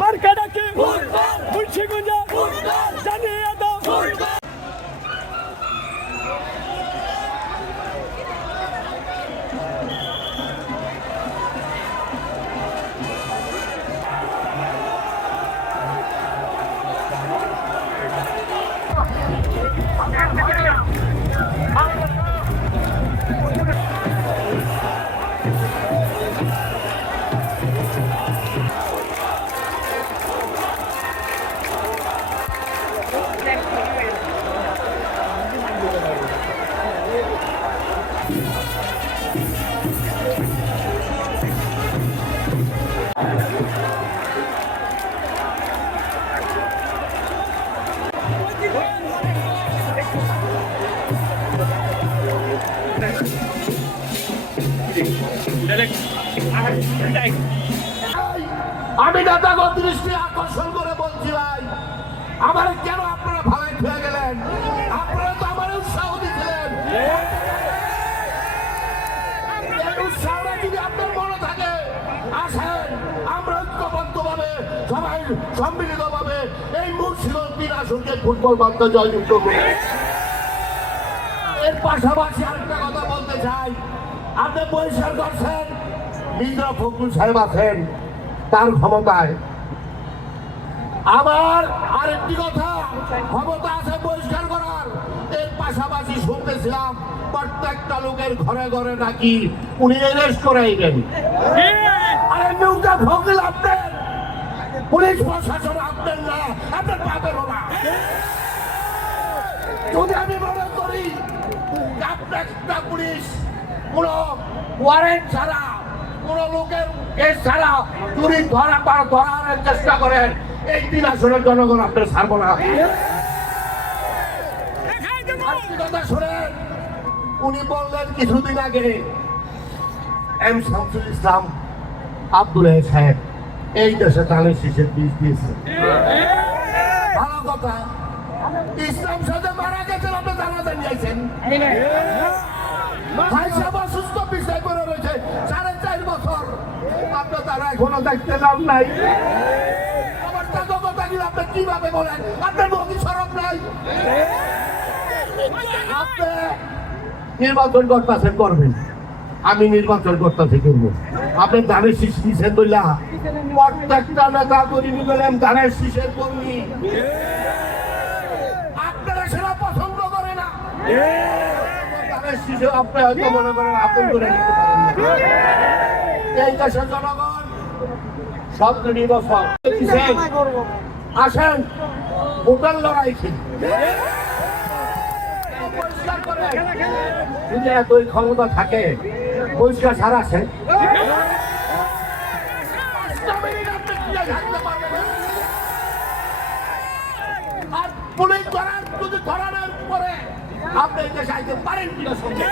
মার্কাটাকে মুন্সিগঞ্জ জানিয়ে দাও। আমি নেতাগণ দৃষ্টি আকর্ষণ করে বলছি ভাই, আমার কেন আপনারা ভাড়ায় হয়ে গেলেন? আপনারা তো আমার উৎসাহ দিচ্ছিলেন। উৎসাহটা যদি আপনার মনে থাকে, আসেন আমরা ঐক্যবদ্ধভাবে সবাই সম্মিলিতভাবে এই মুন্সিগঞ্জ 3 আসনকে ফুটবল মাত্র জয়যুক্ত করি। এর পাশাপাশি আরেকটা কথা বলতে চাই, আপনি বহিষ্কার করছেন, মির্জা ফখরুল সাহেব আছেন তার ক্ষমতায়। আবার আরেকটি কথা, ক্ষমতা আছে বহিষ্কার করার, এর পাশাপাশি শুনতেছিলাম প্রত্যেকটা লোকের ঘরে ঘরে নাকি উনি অ্যারেস্ট করাইবেন। আরে মির্জা ফখরুল আপনার, পুলিশ প্রশাসন আপনার না, আপনার পাবেনও না। যদি আমি মনে করি একটা পুলিশ কোন ওয়ারেন্ট ছাড়া, কোন লোকের কেস ছাড়া চুরি ধরার চেষ্টা করেন, এই 3 আসনের জনগণ আপনার ছাড়বো না। কথা শোনেন, উনি বললেন কিছুদিন আগে এম শামসুল ইসলাম আব্দুল সাহেব এই দেশে ধানের শীষের বীজ দিয়েছে। ভালো কথা, ইসলাম সাহেব মারা গেছেন, আপনি জানাজা নিয়েছেন। ভাই সাহেব অসুস্থ বিষয় করে রয়েছে 4.5 বছর, আপনি তারা এখনো দেখতে যান নাই। আমার টাকা কথা গিয়ে আপনি কিভাবে বলেন? আপনার মুখে শরম নাই? আপনি নির্বাচন করতেছেন, করবেন, আমি নির্বাচন করতেছি করবো। আপনি ধানের শীষ নিছেন বললা প্রত্যেকটা নেতা কর্মী বলেন ধানের শীষের কর্মী, আপনারা সেটা পছন্দ করে না। ধানের শীষে আপনি হয়তো মনে করেন আপন করে নিতে পারেন না। এই দেশের জনগণ 17 বছর আসেন ভোটার লড়াই খেলি, পরিষ্কার করে যদি এতই ক্ষমতা থাকে পরিষ্কার ছাড়া আসেন। আর পুলিশ ধরার যদি ধরানোর পরে আপনি দেশে আইতে পারেন কিনা সঙ্গে